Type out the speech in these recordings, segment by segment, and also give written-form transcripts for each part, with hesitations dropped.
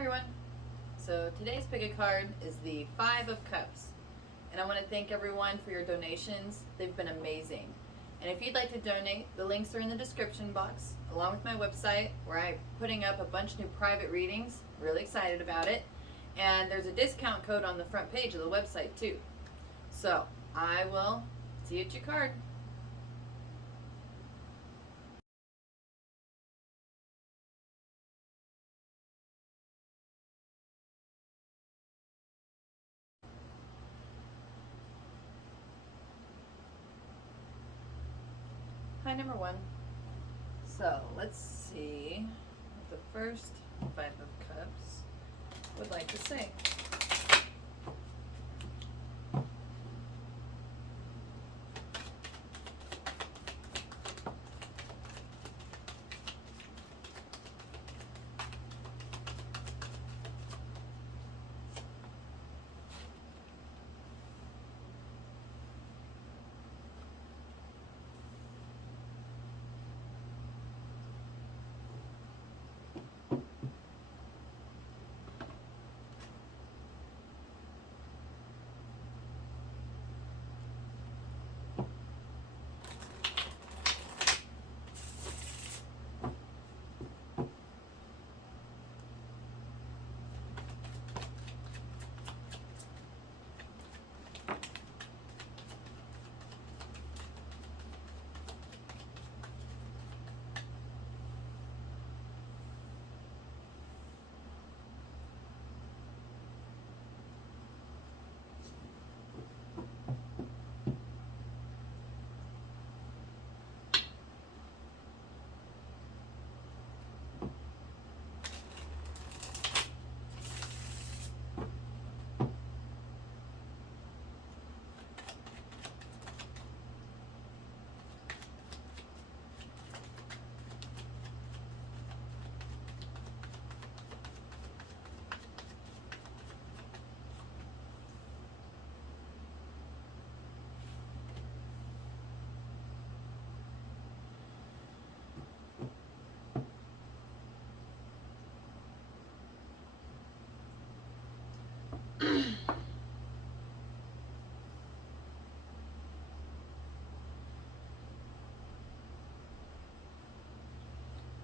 everyone. So today's pick a card is the Five of Cups. And I want to thank everyone for your donations. They've been amazing. And if you'd like to donate, the links are in the description box, along with my website, where I'm putting up a bunch of new private readings. Really excited about it. And there's a discount code on the front page of the website too. So I will see you at your card. Hi, number one. So let's see what the first Five of Cups would like to say.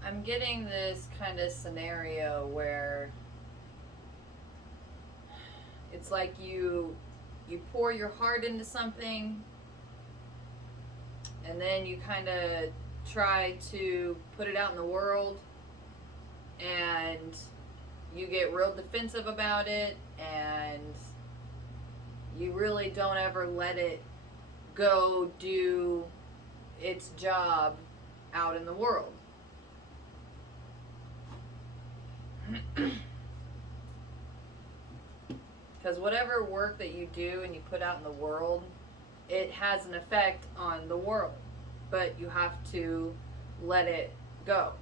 I'm getting this kind of scenario where it's like you pour your heart into something, and then you kind of try to put it out in the world, and you get real defensive about it, and you really don't ever let it go do its job out in the world. Because whatever work that you do and you put out in the world, it has an effect on the world, but you have to let it go.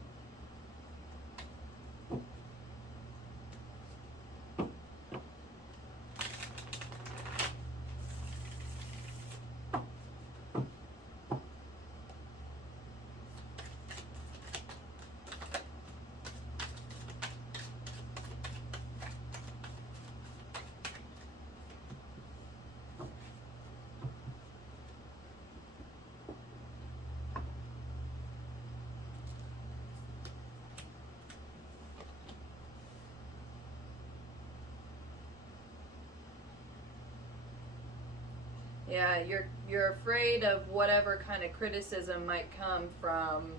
Yeah, you're afraid of whatever kind of criticism might come from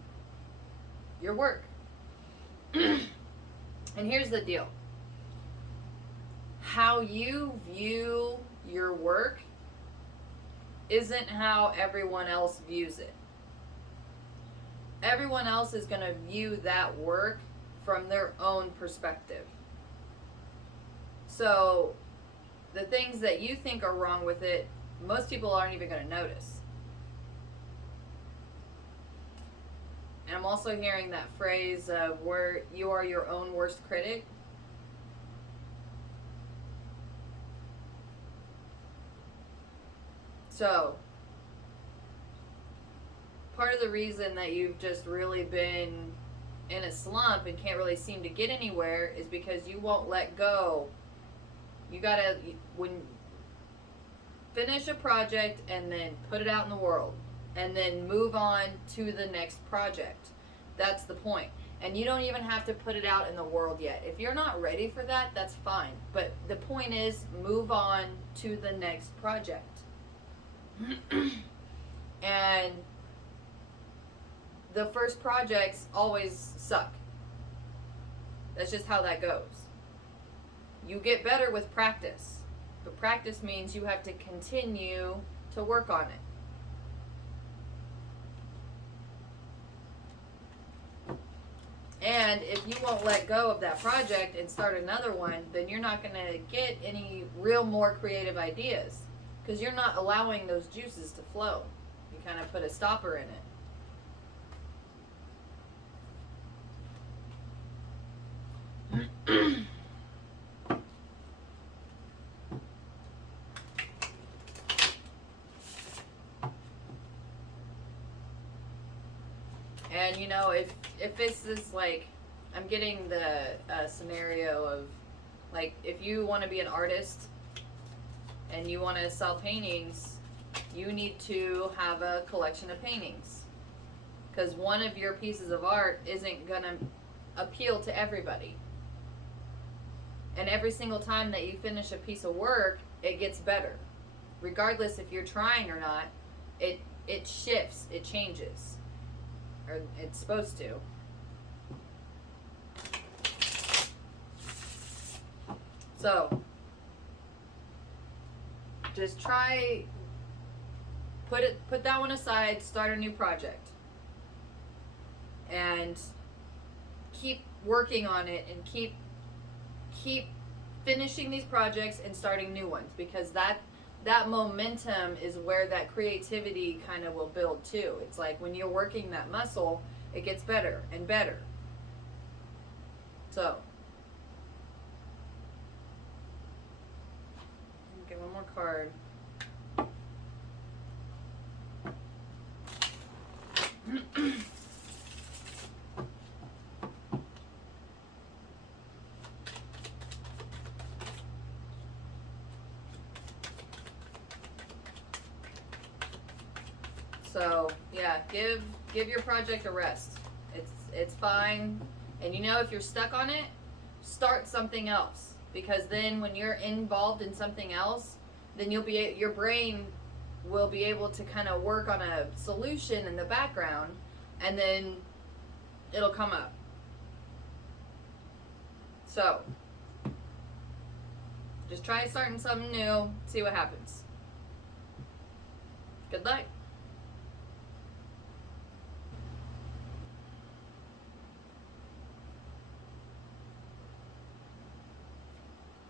your work. And here's the deal. How you view your work isn't how everyone else views it. Everyone else is going to view that work from their own perspective. So the things that you think are wrong with it, most people aren't even going to notice. And I'm also hearing that phrase of where you are your own worst critic. So, part of the reason that you've just really been in a slump and can't really seem to get anywhere is because you won't let go. You gotta, when finish a project and then put it out in the world and then move on to the next project. That's the point. And you don't even have to put it out in the world yet. If you're not ready for that, that's fine. But the point is, move on to the next project. And the first projects always suck. That's just how that goes. You get better with practice. But practice means you have to continue to work on it. And if you won't let go of that project and start another one, then you're not going to get any real more creative ideas because you're not allowing those juices to flow. You kind of put a stopper in it. And you know, if this is like, I'm getting the scenario of like, if you want to be an artist and you want to sell paintings, you need to have a collection of paintings, because one of your pieces of art isn't gonna appeal to everybody. And every single time that you finish a piece of work, it gets better, regardless if you're trying or not. It shifts, it changes, or it's supposed to. So just try, put that one aside, start a new project, and keep working on it, and keep finishing these projects and starting new ones, because that momentum is where that creativity kind of will build too. It's like when you're working that muscle, it gets better and better. So get one more card. So yeah, give your project a rest. It's fine. And you know, if you're stuck on it, start something else, because then when you're involved in something else, then your brain will be able to kind of work on a solution in the background, and then it'll come up. So just try starting something new, see what happens. Good luck.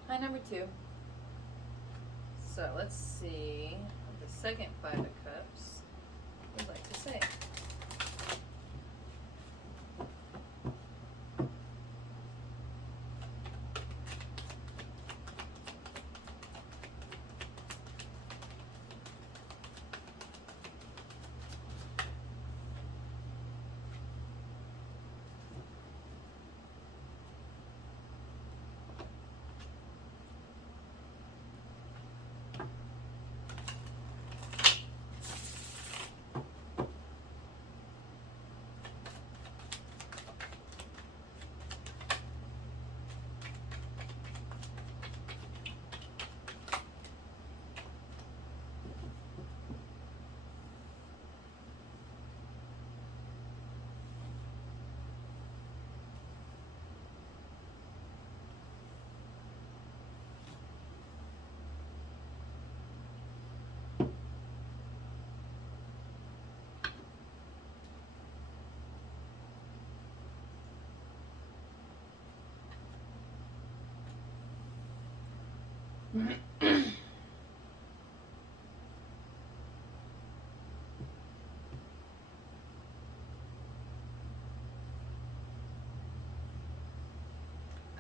Hi, number 2. So let's see what the second 5 of Cups would like to say.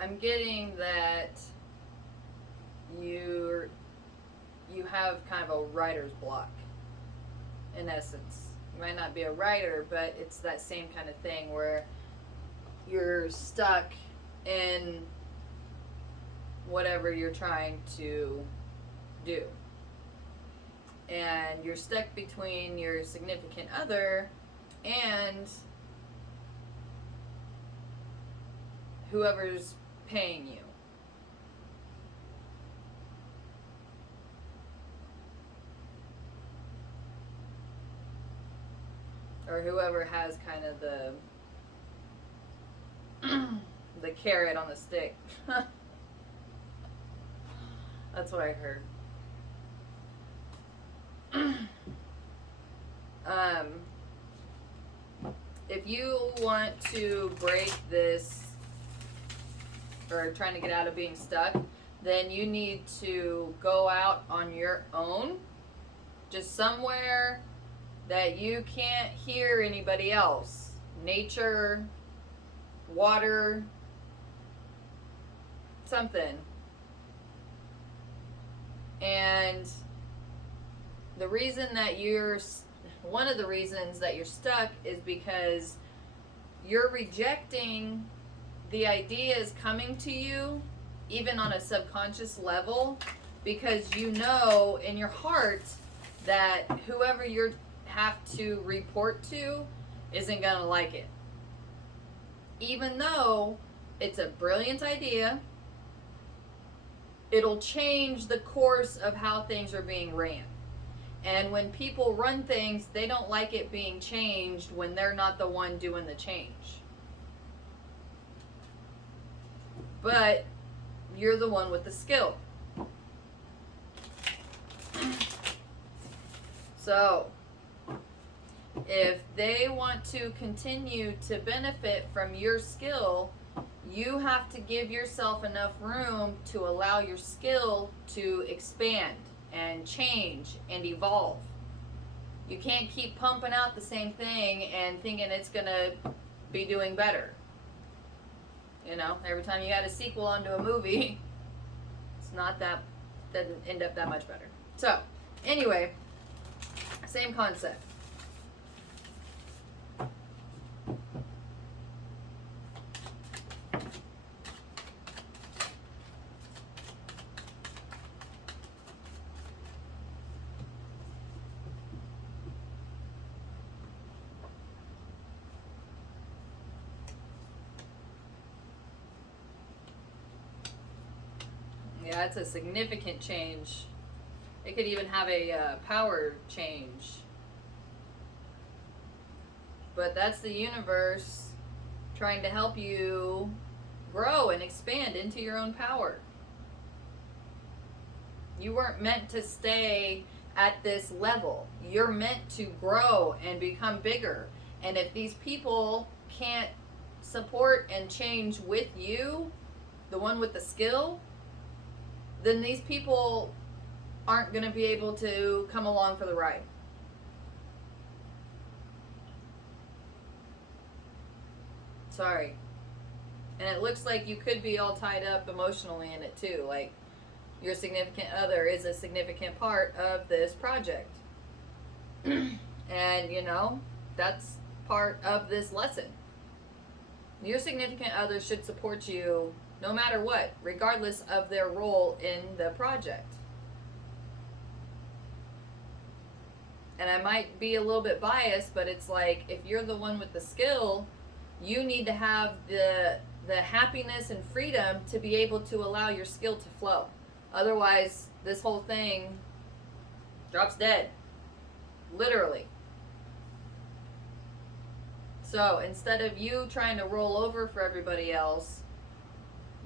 I'm getting that you have kind of a writer's block, in essence. You might not be a writer, but it's that same kind of thing where you're stuck in whatever you're trying to do. And you're stuck between your significant other and whoever's paying you. Or whoever has kind of the carrot on the stick. That's what I heard. If you want to break this, or trying to get out of being stuck, then you need to go out on your own, just somewhere that you can't hear anybody else. Nature, water, something. And the reason that one of the reasons that you're stuck is because you're rejecting the ideas coming to you, even on a subconscious level, because you know in your heart that whoever you have to report to isn't going to like it. Even though it's a brilliant idea, it'll change the course of how things are being ran. And when people run things, they don't like it being changed when they're not the one doing the change. But you're the one with the skill. So, if they want to continue to benefit from your skill, you have to give yourself enough room to allow your skill to expand and change and evolve. You can't keep pumping out the same thing and thinking it's going to be doing better. You know, every time you add a sequel onto a movie, it's not that, doesn't end up that much better. So, anyway, same concept. Yeah, it's a significant change. It could even have a power change. But that's the universe trying to help you grow and expand into your own power. You weren't meant to stay at this level. You're meant to grow and become bigger. And if these people can't support and change with you, the one with the skill, then these people aren't going to be able to come along for the ride. Sorry. And it looks like you could be all tied up emotionally in it too. Like your significant other is a significant part of this project. And you know, that's part of this lesson. Your significant other should support you no matter what, regardless of their role in the project. And I might be a little bit biased, but it's like, if you're the one with the skill, you need to have the happiness and freedom to be able to allow your skill to flow. Otherwise, this whole thing drops dead. Literally. So instead of you trying to roll over for everybody else,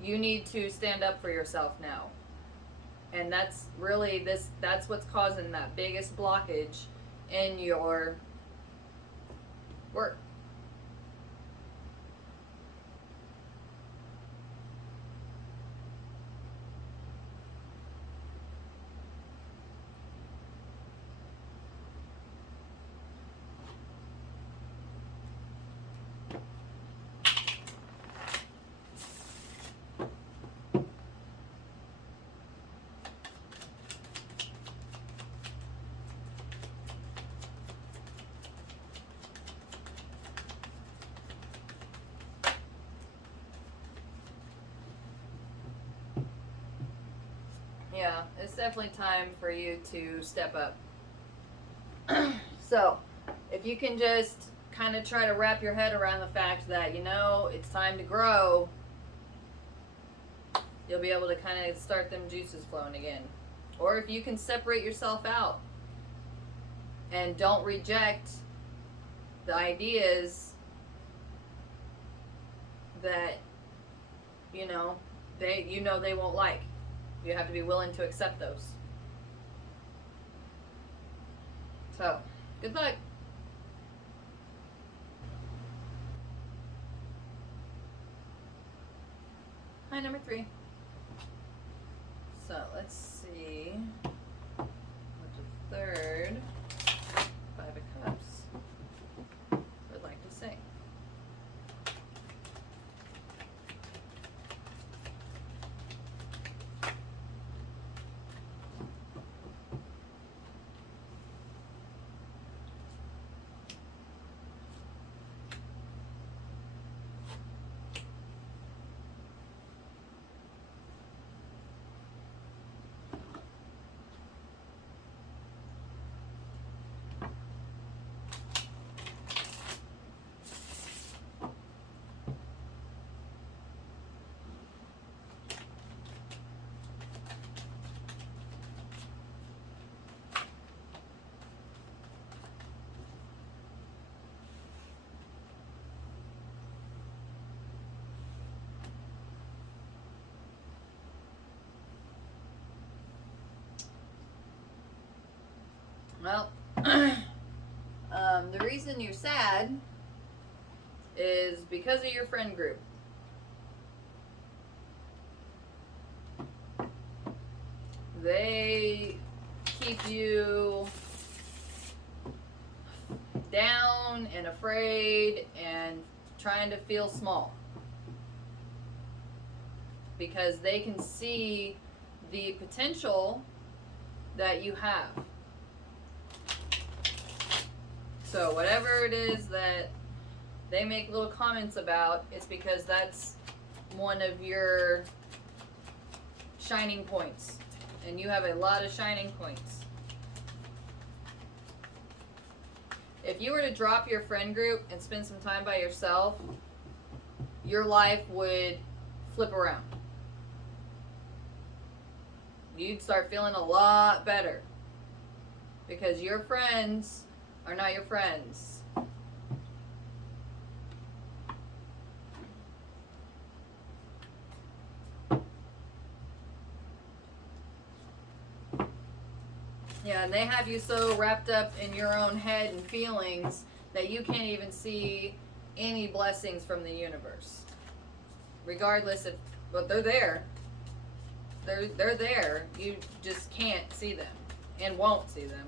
you need to stand up for yourself now. And that's really that's what's causing that biggest blockage in your work. Yeah, it's definitely time for you to step up. So, if you can just kind of try to wrap your head around the fact that, it's time to grow, you'll be able to kind of start them juices flowing again. Or if you can separate yourself out and don't reject the ideas that, they won't like. You have to be willing to accept those. So, good luck. Hi, number 3. So, let's see what the third 5 of Cups would like to say. Well, the reason you're sad is because of your friend group. They keep you down and afraid and trying to feel small, because they can see the potential that you have. So whatever it is that they make little comments about, it's because that's one of your shining points. And you have a lot of shining points. If you were to drop your friend group and spend some time by yourself, your life would flip around. You'd start feeling a lot better, because your friends are not your friends. Yeah, and they have you so wrapped up in your own head and feelings that you can't even see any blessings from the universe. Regardless if, but they're there. They're there. You just can't see them and won't see them.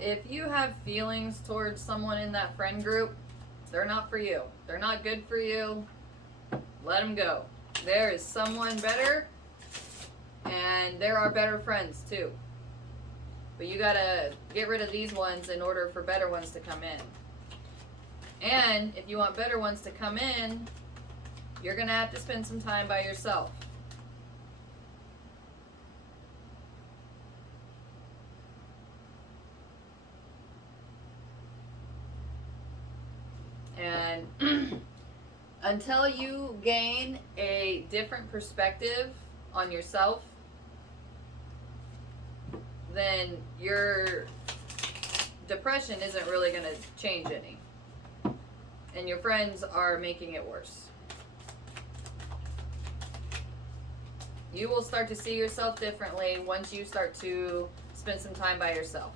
If you have feelings towards someone in that friend group, they're not for you. They're not good for you. Let them go. There is someone better, and there are better friends too. But you gotta get rid of these ones in order for better ones to come in. And if you want better ones to come in, you're gonna have to spend some time by yourself. And until you gain a different perspective on yourself, then your depression isn't really going to change any. And your friends are making it worse. You will start to see yourself differently once you start to spend some time by yourself.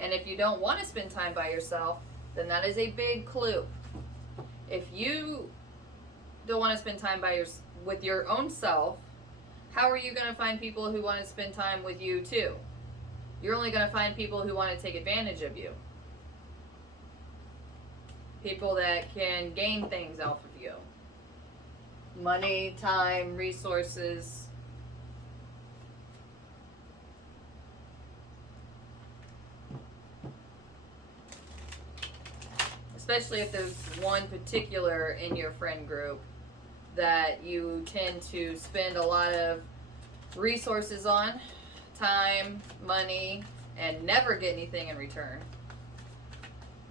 And if you don't want to spend time by yourself, then that is a big clue. If you don't want to spend time with your own self, how are you going to find people who want to spend time with you too? You're only going to find people who want to take advantage of you. People that can gain things off of you. Money, time, resources. Especially if there's one particular in your friend group that you tend to spend a lot of resources on, time, money, and never get anything in return.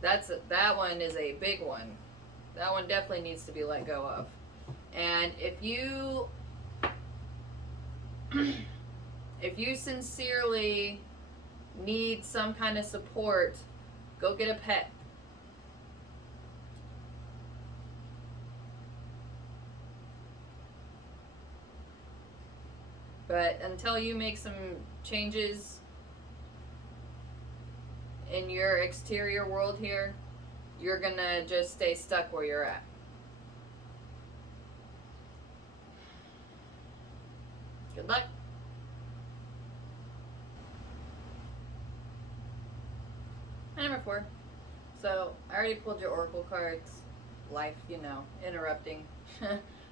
That one is a big one. That one definitely needs to be let go of. And if you sincerely need some kind of support, go get a pet. But until you make some changes in your exterior world here, you're gonna just stay stuck where you're at. Good luck. And number 4. So I already pulled your oracle cards. Life, interrupting.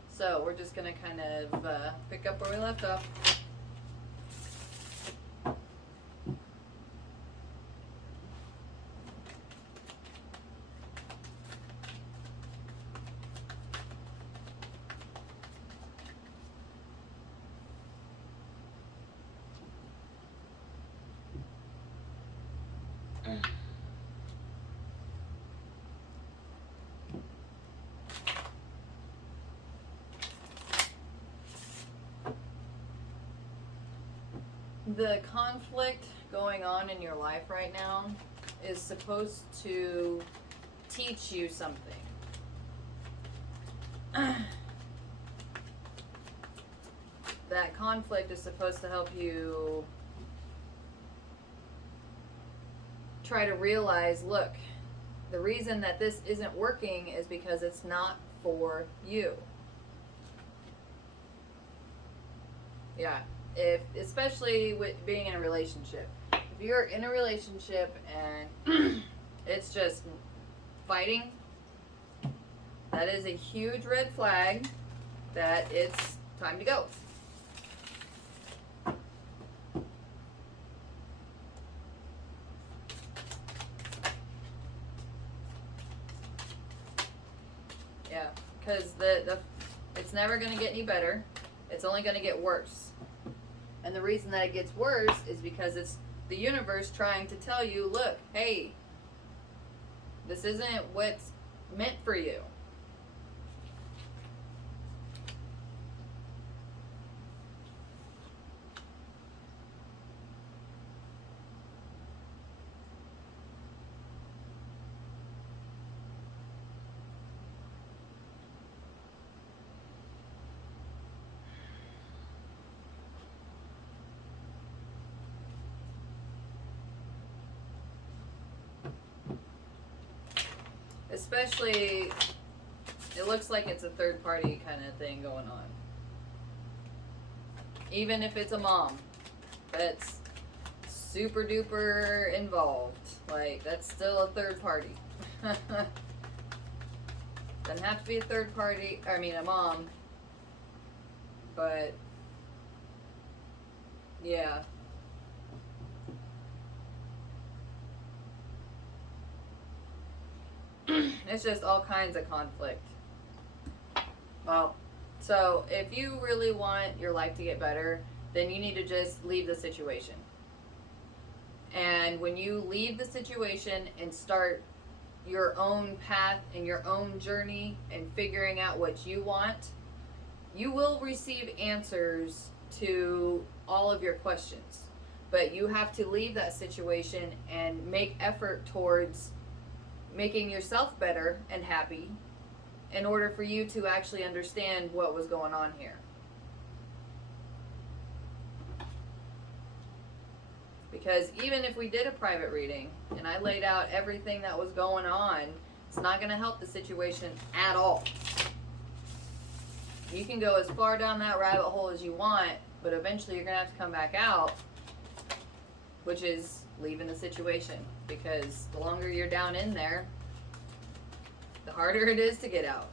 So we're just gonna kind of pick up where we left off. The conflict going on in your life right now is supposed to teach you something. That conflict is supposed to help you try to realize, look, the reason that this isn't working is because it's not for you. Yeah. Especially with being in a relationship. If you're in a relationship and it's just fighting, that is a huge red flag that it's time to go. Yeah, because it's never going to get any better. It's only going to get worse. And the reason that it gets worse is because it's the universe trying to tell you, look, hey, this isn't what's meant for you. Especially, it looks like it's a third party kind of thing going on. Even if it's a mom that's super duper involved, like, that's still a third party. Doesn't have to be a third party, a mom, but yeah. It's just all kinds of conflict. Well, so if you really want your life to get better, then you need to just leave the situation. And when you leave the situation and start your own path and your own journey and figuring out what you want, you will receive answers to all of your questions. But you have to leave that situation and make effort towards making yourself better and happy in order for you to actually understand what was going on here. Because even if we did a private reading and I laid out everything that was going on, it's not going to help the situation at all. You can go as far down that rabbit hole as you want, but eventually you're going to have to come back out, which is leaving the situation. Because the longer you're down in there, the harder it is to get out.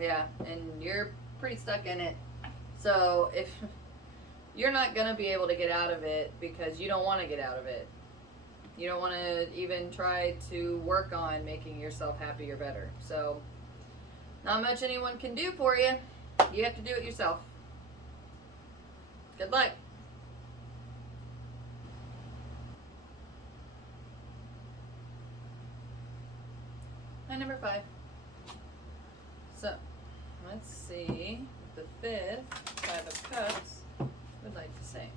Yeah, and you're pretty stuck in it. So if you're not going to be able to get out of it because you don't want to get out of it. You don't want to even try to work on making yourself happier, better. So not much anyone can do for you. You have to do it yourself. Good luck. And number 5. So, let's see what the 5th 5 of Cups would like to say.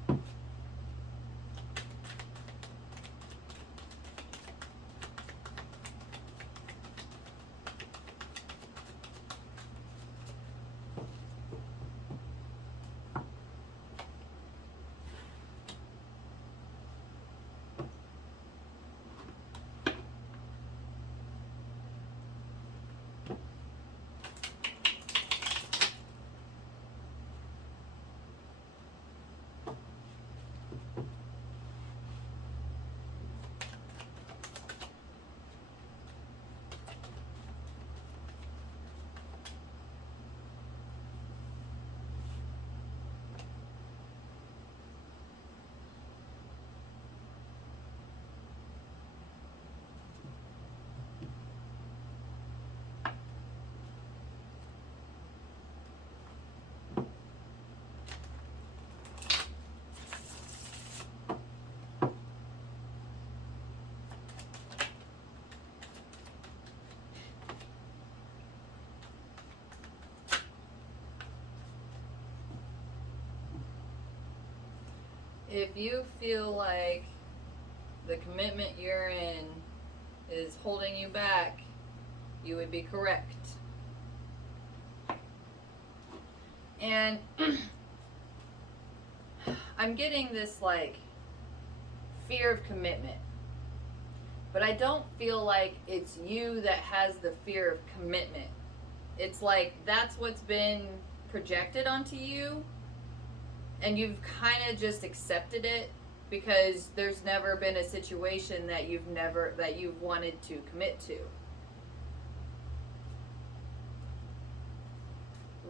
If you feel like the commitment you're in is holding you back, you would be correct. And I'm getting this like fear of commitment. But I don't feel like it's you that has the fear of commitment. It's like that's what's been projected onto you, and you've kind of just accepted it because there's never been a situation that you've wanted to commit to.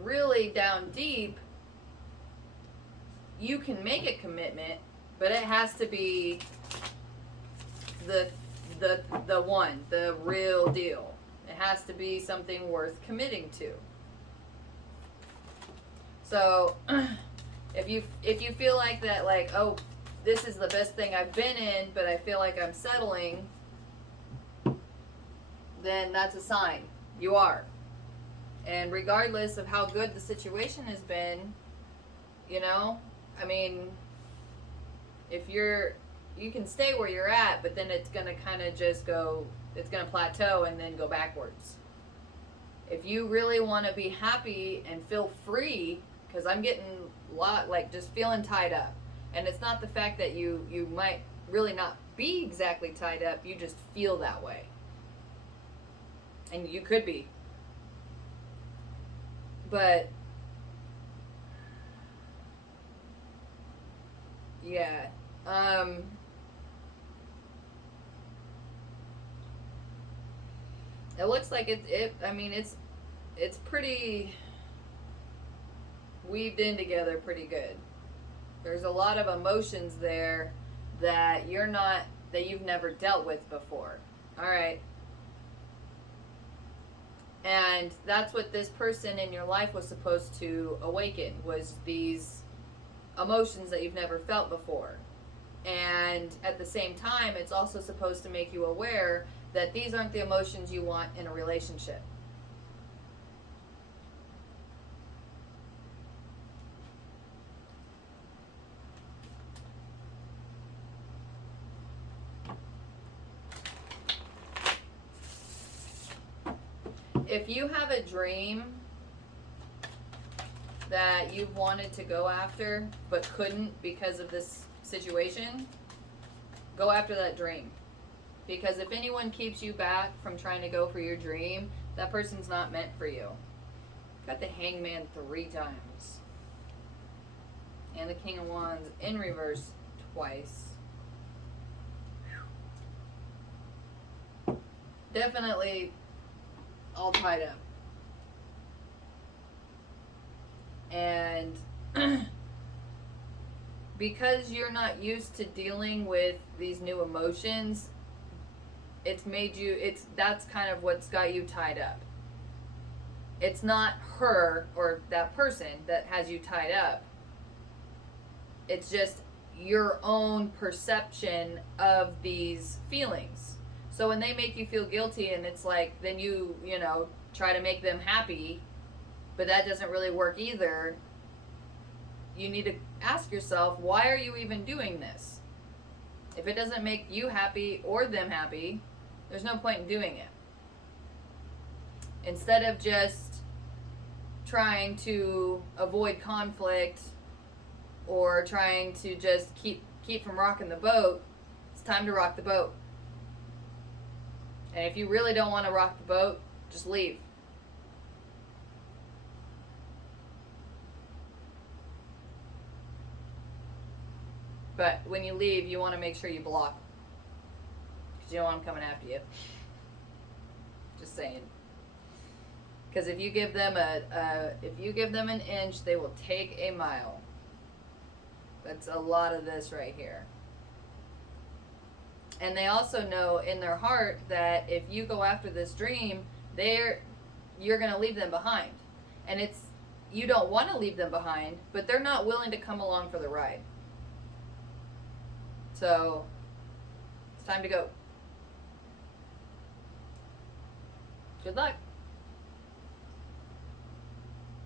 Really down deep, you can make a commitment, but it has to be the one, the real deal. It has to be something worth committing to. So if you feel like that, like, oh, this is the best thing I've been in, but I feel like I'm settling, then that's a sign. You are. And regardless of how good the situation has been, you know, I mean, if you can stay where you're at, but then it's going to kind of just go, it's going to plateau and then go backwards. If you really want to be happy and feel free, because I'm getting a lot, like, just feeling tied up. And it's not the fact that you might really not be exactly tied up, you just feel that way. And you could be. But, yeah. It looks like it's pretty weaved in together pretty good. There's a lot of emotions there that you've never dealt with before. All right. And that's what this person in your life was supposed to awaken, was these emotions that you've never felt before. And at the same time, it's also supposed to make you aware that these aren't the emotions you want in a relationship. If you have a dream that you've wanted to go after but couldn't because of this situation, go after that dream. Because if anyone keeps you back from trying to go for your dream, that person's not meant for you. Got the Hangman 3 times. And the King of Wands in reverse twice. definitely all tied up. And because you're not used to dealing with these new emotions, that's kind of what's got you tied up. It's not her or that person that has you tied up. It's just your own perception of these feelings. So when they make you feel guilty, and it's like, then you try to make them happy, but that doesn't really work either. You need to ask yourself, why are you even doing this? If it doesn't make you happy or them happy, there's no point in doing it. Instead of just trying to avoid conflict or trying to just keep from rocking the boat, it's time to rock the boat. And if you really don't want to rock the boat, just leave. But when you leave, you want to make sure you block, because you don't want them coming after you. Just saying. Because if you give them an inch, they will take a mile. That's a lot of this right here. And they also know in their heart that if you go after this dream, you're going to leave them behind. And you don't want to leave them behind, but they're not willing to come along for the ride. So it's time to go. Good luck.